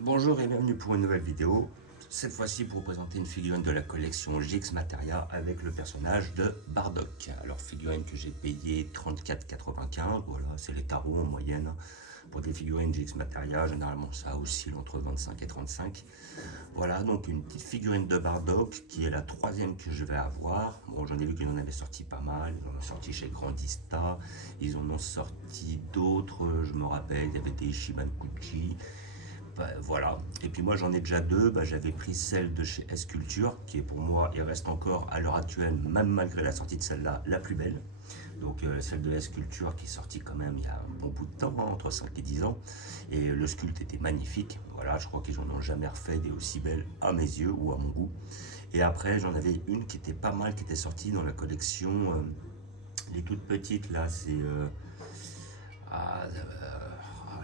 Bonjour et bienvenue pour une nouvelle vidéo. Cette fois-ci pour vous présenter une figurine de la collection GX Materia avec le personnage de Bardock. Alors figurine que j'ai payé 34,95, voilà, c'est les tarots en moyenne. Pour des figurines GX Materia, généralement ça oscille entre 25 et 35. Voilà, donc une petite figurine de Bardock qui est la troisième que je vais avoir. Bon, j'en ai vu qu'ils en avaient sorti pas mal. Ils en ont sorti chez Grandista, ils en ont sorti d'autres, je me rappelle, il y avait des Shiban Kuchi. Voilà, et puis moi j'en ai déjà deux. J'avais pris celle de chez S-Culture qui est pour moi et reste encore à l'heure actuelle, même malgré la sortie de celle-là, la plus belle. Donc celle de S-Culture qui est sortie quand même il y a un bon bout de temps, hein, entre 5 et 10 ans, et le sculpte était magnifique. Voilà, je crois qu'ils n'en ont jamais refait des aussi belles à mes yeux ou à mon goût. Et après j'en avais une qui était pas mal, qui était sortie dans la collection, les toutes petites là, c'est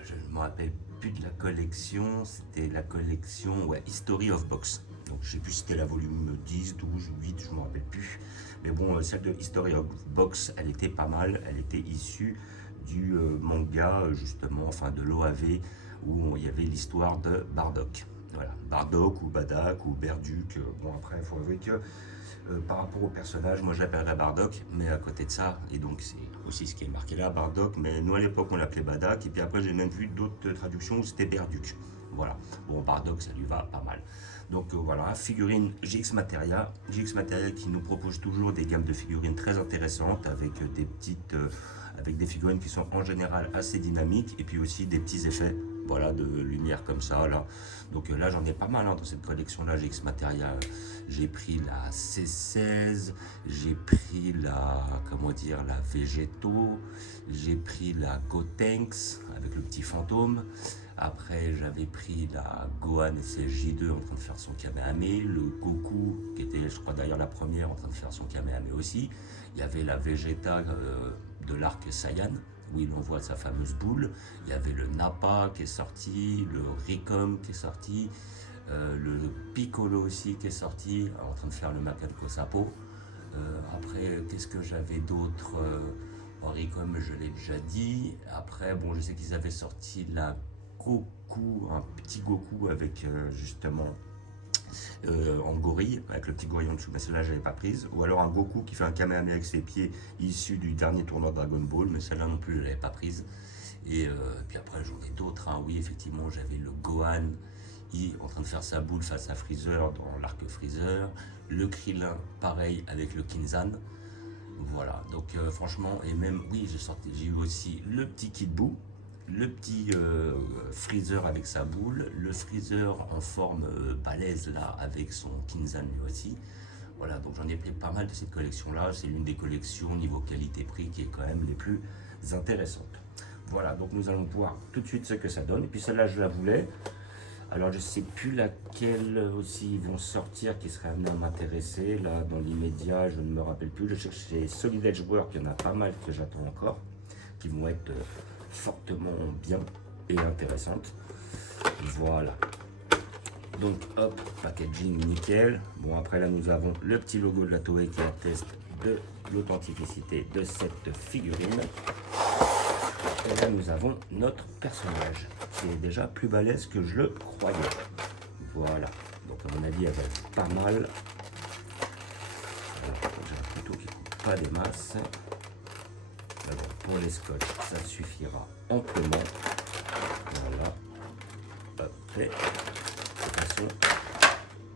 je ne me rappelle plus de la collection, c'était la collection History of Box. Donc je sais plus si c'était la volume 10, 12, 8, je ne me rappelle plus. Mais bon, celle de History of Box, elle était pas mal, elle était issue du manga justement, enfin de l'OAV, où il y avait l'histoire de Bardock. Voilà, Bardock ou Badak ou Berduc. Bon après, il faut avouer que par rapport au personnage, moi j'appellerais Bardock, mais à côté de ça, et donc c'est aussi ce qui est marqué là, Bardock, mais nous à l'époque on l'appelait Badak, et puis après j'ai même vu d'autres traductions où c'était Berduc. Voilà, bon Bardock ça lui va pas mal. Donc voilà, figurine GX Materia qui nous propose toujours des gammes de figurines très intéressantes avec des petites, avec des figurines qui sont en général assez dynamiques et puis aussi des petits effets, voilà, de lumière comme ça là. Donc là j'en ai pas mal, hein, dans cette collection là GX Materia. J'ai pris la C16, j'ai pris la, comment dire, la Végéto, j'ai pris la Gotenks avec le petit fantôme. Après, j'avais pris la Gohan SSJ2 en train de faire son Kamehameha, le Goku, qui était, je crois d'ailleurs, la première en train de faire son Kamehameha aussi. Il y avait la Vegeta de l'arc Saiyan, où il envoie sa fameuse boule. Il y avait le Nappa qui est sorti, le Ricom qui est sorti, le Piccolo aussi qui est sorti, en train de faire le Makalko Sapo. Après, qu'est-ce que j'avais d'autre? Ricom, je l'ai déjà dit. Après, bon, je sais qu'ils avaient sorti la Goku, un petit Goku avec justement en gorille, avec le petit gorille en dessous, mais celle-là j'avais pas prise. Ou alors un Goku qui fait un Kamehameha avec ses pieds issu du dernier tournoi Dragon Ball, mais celle-là non plus je l'avais pas prise. Et puis après j'en ai d'autres, hein. Oui effectivement j'avais le Gohan en train de faire sa boule face à Freezer dans l'arc Freezer, le Krillin pareil avec le Kinzan. Voilà, donc franchement, et même, oui, j'ai eu aussi le petit Kid Buu, le petit Freezer avec sa boule, le Freezer en forme balèze là avec son Kinzan lui aussi. Voilà, donc j'en ai pris pas mal de cette collection-là. C'est l'une des collections niveau qualité-prix qui est quand même les plus intéressantes. Voilà, donc nous allons voir tout de suite ce que ça donne. Et puis celle-là, je la voulais. Alors je ne sais plus laquelle aussi ils vont sortir qui serait amené à m'intéresser. Là, dans l'immédiat, je ne me rappelle plus. Je sais que chez Solid Edge Work, il y en a pas mal que j'attends encore, qui vont être fortement bien et intéressantes. Voilà. Donc hop, packaging nickel. Bon après là nous avons le petit logo de la Toei qui atteste de l'authenticité de cette figurine. Et là nous avons notre personnage qui est déjà plus balèze que je le croyais. Voilà. Donc à mon avis elle va être pas mal. J'ai un couteau qui coupe pas des masses. Mais bon, pour les scotch ça suffira amplement. Voilà. Hop. Et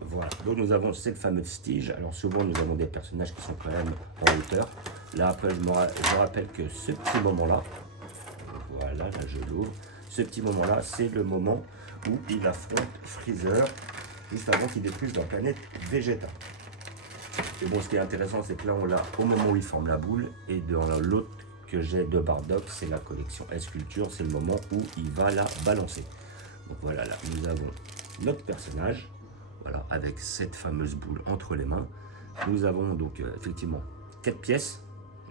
voilà, donc nous avons cette fameuse tige. Alors souvent nous avons des personnages qui sont quand même en hauteur. Là après je rappelle que ce petit moment là, voilà, là je l'ouvre, ce petit moment là c'est le moment où il affronte Freezer juste avant qu'il détruise la planète Vegeta. Et bon, ce qui est intéressant c'est que là on l'a au moment où il forme la boule, et dans l'autre que j'ai de Bardock c'est la collection S-Culture, c'est le moment où il va la balancer. Donc voilà, là nous avons notre personnage, voilà, avec cette fameuse boule entre les mains. Nous avons donc effectivement 4 pièces.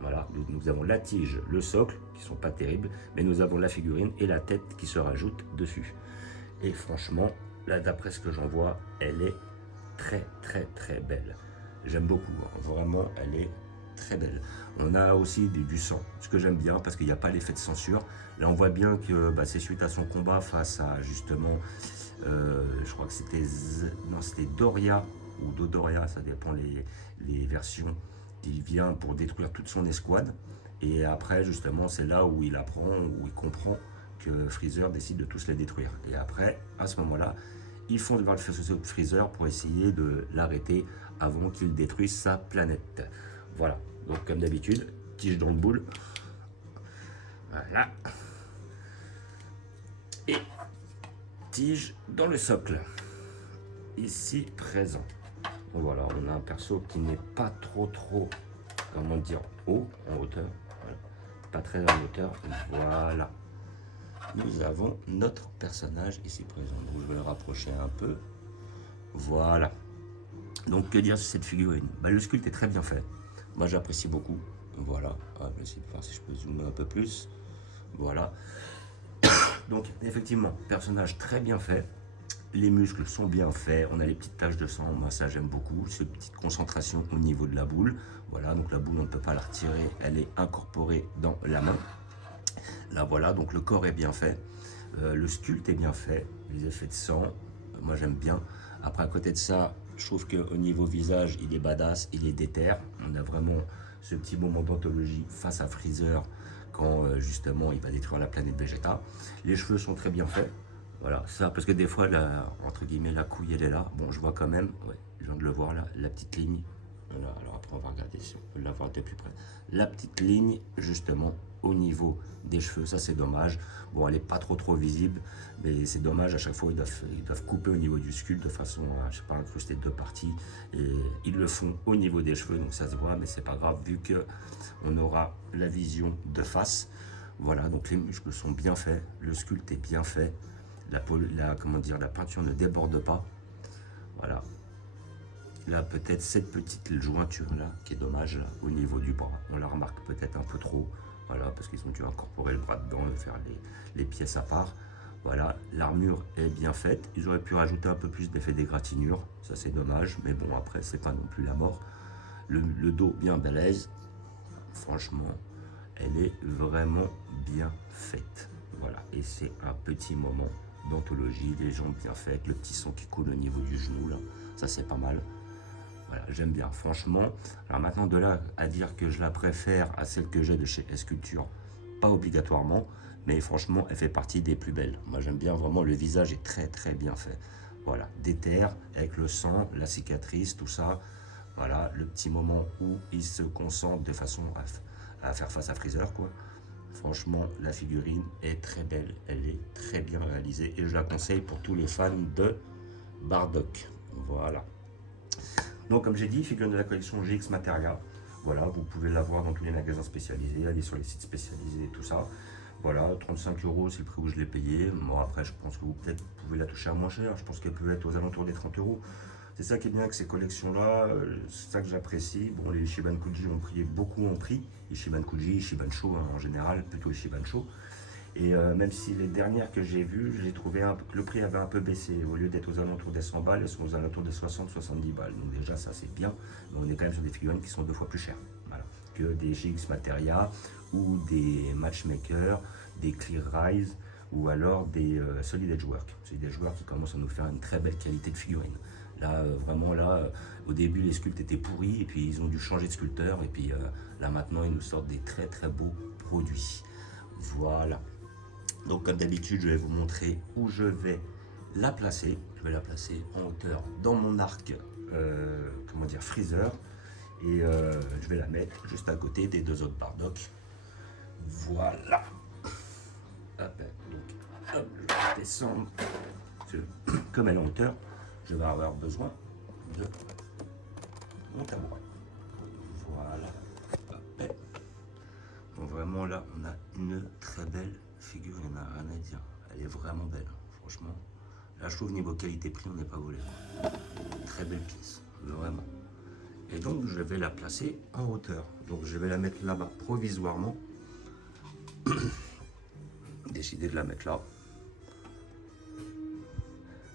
Voilà, nous avons la tige, le socle, qui sont pas terribles, mais nous avons la figurine et la tête qui se rajoute dessus. Et franchement, là d'après ce que j'en vois, elle est très très très belle. J'aime beaucoup, hein. Vraiment, elle est très belle. On a aussi du sang, ce que j'aime bien parce qu'il n'y a pas l'effet de censure. Là on voit bien que c'est suite à son combat face à justement, je crois que c'était Doria ou Dodoria, ça dépend les versions, qui vient pour détruire toute son escouade. Et après justement c'est là où il apprend, où il comprend que Freezer décide de tous les détruire. Et après, à ce moment-là, ils font vers le faisceau de Freezer pour essayer de l'arrêter avant qu'il détruise sa planète. Voilà, donc comme d'habitude, tige dans le boule. Voilà. Et tige dans le socle. Ici présent. Donc voilà, on a un perso qui n'est pas trop, comment dire, haut, en hauteur. Voilà. Pas très en hauteur. Voilà. Nous avons notre personnage ici présent. Donc je vais le rapprocher un peu. Voilà. Donc que dire sur cette figurine? Le sculpte est très bien fait. Moi j'apprécie beaucoup. Voilà. Je vais essayer de voir si je peux zoomer un peu plus. Voilà. Donc effectivement, personnage très bien fait. Les muscles sont bien faits. On a les petites taches de sang. Moi ça j'aime beaucoup. Cette petite concentration au niveau de la boule. Voilà. Donc la boule on ne peut pas la retirer. Elle est incorporée dans la main. Là voilà, donc le corps est bien fait, le sculpte est bien fait, les effets de sang, moi j'aime bien. Après à côté de ça, je trouve qu'au niveau visage, il est badass, il est déter. On a vraiment ce petit moment d'anthologie face à Freezer quand justement il va détruire la planète Vegeta. Les cheveux sont très bien faits, voilà, ça parce que des fois, entre guillemets, la couille elle est là. Bon, je vois quand même, ouais, je viens de le voir là, la petite ligne. Voilà, alors après on va regarder si on peut la voir de plus près. La petite ligne justement au niveau des cheveux, ça c'est dommage. Bon, elle n'est pas trop visible, mais c'est dommage, à chaque fois ils doivent couper au niveau du sculpte de façon à, je sais pas, incruster deux parties. Et ils le font au niveau des cheveux, donc ça se voit, mais c'est pas grave vu que on aura la vision de face. Voilà, donc les muscles sont bien faits, le sculpte est bien fait, comment dire, la peinture ne déborde pas. Voilà. Là, peut-être cette petite jointure là, qui est dommage, là, au niveau du bras. On la remarque peut-être un peu trop. Voilà, parce qu'ils ont dû incorporer le bras dedans, faire les pièces à part. Voilà, l'armure est bien faite. Ils auraient pu rajouter un peu plus d'effet d'égratignure. Ça, c'est dommage. Mais bon, après, c'est pas non plus la mort. Le dos bien balèze. Franchement, elle est vraiment bien faite. Voilà, et c'est un petit moment d'anthologie. Les jambes bien faites, le petit son qui coule au niveau du genou, là. Ça, c'est pas mal. Voilà, j'aime bien, franchement. Alors maintenant, de là à dire que je la préfère à celle que j'ai de chez Sculpture, pas obligatoirement, mais franchement, elle fait partie des plus belles. Moi, j'aime bien vraiment, le visage est très bien fait. Voilà, déter, avec le sang, la cicatrice, tout ça. Voilà, le petit moment où il se concentre de façon à faire face à Freezer, quoi. Franchement, la figurine est très belle, elle est très bien réalisée et je la conseille pour tous les fans de Bardock. Voilà. Donc comme j'ai dit, figurine de la collection GX Materia. Voilà, vous pouvez la voir dans tous les magasins spécialisés, aller sur les sites spécialisés et tout ça. Voilà, 35 €, c'est le prix où je l'ai payé. Bon, après, je pense que vous peut-être pouvez la toucher à moins cher. Je pense qu'elle peut être aux alentours des 30 €. C'est ça qui est bien avec ces collections-là, c'est ça que j'apprécie. Bon, les Ishiban Kuji ont pris beaucoup en prix. Ishiban Kuji, Ishiban Sho en général, plutôt Ishiban Sho. Et même si les dernières que j'ai vues, j'ai trouvé que le prix avait un peu baissé. Au lieu d'être aux alentours des 100 balles, elles sont aux alentours des 60-70 balles. Donc déjà, ça c'est bien. Mais on est quand même sur des figurines qui sont 2 fois plus chères. Voilà. Que des GX Materia ou des Matchmaker, des Clear Rise ou alors des Solid Edgework. C'est des joueurs qui commencent à nous faire une très belle qualité de figurine. Là, vraiment, là, au début, les sculptes étaient pourris et puis ils ont dû changer de sculpteur. Et puis là, maintenant, ils nous sortent des très beaux produits. Voilà. Donc, comme d'habitude, je vais vous montrer où je vais la placer. Je vais la placer en hauteur dans mon arc, comment dire, Freezer. Et je vais la mettre juste à côté des deux autres Bardock. Voilà. Hop, donc, hop, je vais descendre. Comme elle est en hauteur, je vais avoir besoin de mon tabouret. Voilà. Hop. Donc vraiment là, on a une très belle figure, il n'y en a rien à dire. Elle est vraiment belle, franchement. Là, je trouve niveau qualité-prix, on n'est pas volé. Très belle pièce, vraiment. Et donc, je vais la placer en hauteur. Donc, je vais la mettre là-bas provisoirement. Décider de la mettre là.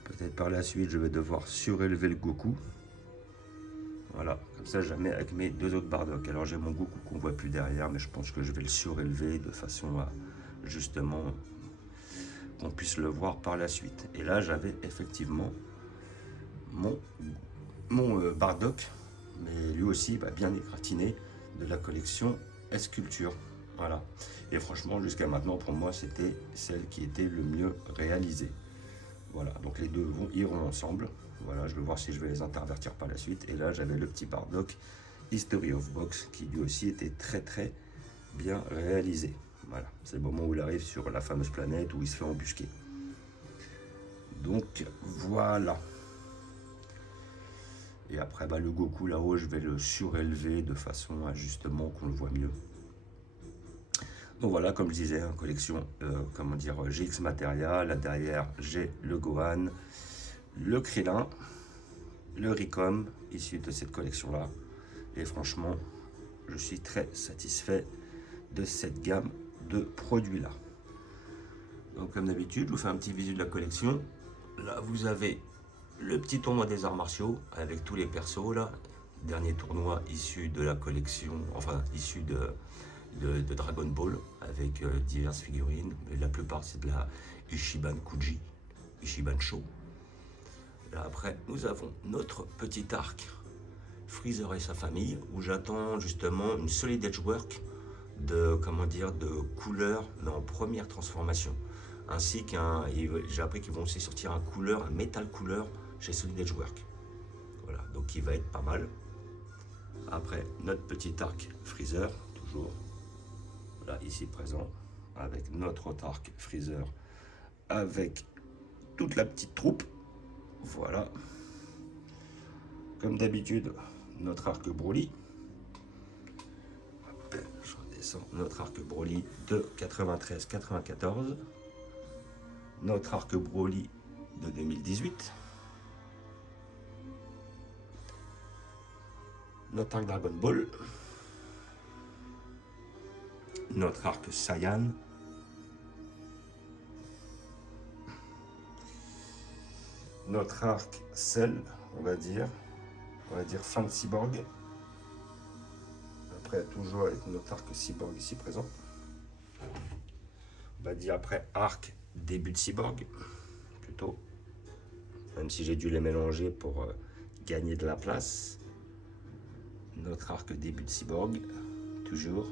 Peut-être par la suite, je vais devoir surélever le Goku. Voilà, Comme ça, jamais avec mes deux autres Bardock. Alors j'ai mon Goku qu'on voit plus derrière, mais je pense que je vais le surélever de façon à justement qu'on puisse le voir par la suite. Et là, j'avais effectivement mon Bardock, mais lui aussi bien égratigné, de la collection Sculpture. Voilà. Et franchement, jusqu'à maintenant, pour moi, c'était celle qui était le mieux réalisée. Voilà, donc les deux iront ensemble. Voilà, je vais voir si je vais les intervertir par la suite. Et là, j'avais le petit Bardock History of Box qui lui aussi était très très bien réalisé. Voilà, c'est le moment où il arrive sur la fameuse planète où il se fait embusquer. Donc voilà. Et après, le Goku là-haut, je vais le surélever de façon à justement qu'on le voit mieux. Donc voilà, comme je disais, collection, GX Materia. Là derrière, j'ai le Gohan, le Krillin, le Ricom, issu de cette collection-là. Et franchement, je suis très satisfait de cette gamme de produits-là. Donc comme d'habitude, je vous fais un petit visu de la collection. Là, vous avez le petit tournoi des arts martiaux avec tous les persos là. Dernier tournoi issu de la collection, enfin issu de Dragon Ball avec diverses figurines, mais la plupart c'est de la Ichiban Kuji, Ichiban Sho. Là après nous avons notre petit arc Freezer et sa famille où j'attends justement une solide edgework de couleur mais en première transformation, ainsi j'ai appris qu'ils vont aussi sortir un metal couleur chez Solid Edgework. Voilà, donc il va être pas mal. Après notre petit arc Freezer, toujours là ici présent, avec notre autre arc Freezer, avec toute la petite troupe. Voilà. Comme d'habitude, notre arc Broly. Je redescends. Notre arc Broly de 93-94. Notre arc Broly de 2018. Notre arc Dragon Ball. Notre arc Saiyan. Notre arc Cell, on va dire fin de Cyborg. Après, toujours avec notre arc Cyborg ici présent. On va dire après arc début de Cyborg, plutôt. Même si j'ai dû les mélanger pour gagner de la place. Notre arc début de Cyborg, toujours.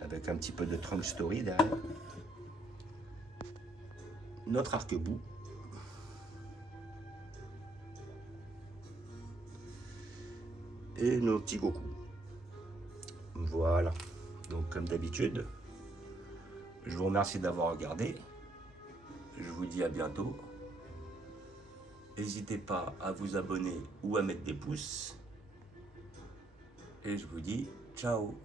Avec un petit peu de Trunk Story derrière. Notre arc bout. Et nos petits Goku. Voilà. Donc comme d'habitude, je vous remercie d'avoir regardé. Je vous dis à bientôt. N'hésitez pas à vous abonner ou à mettre des pouces. Et je vous dis ciao.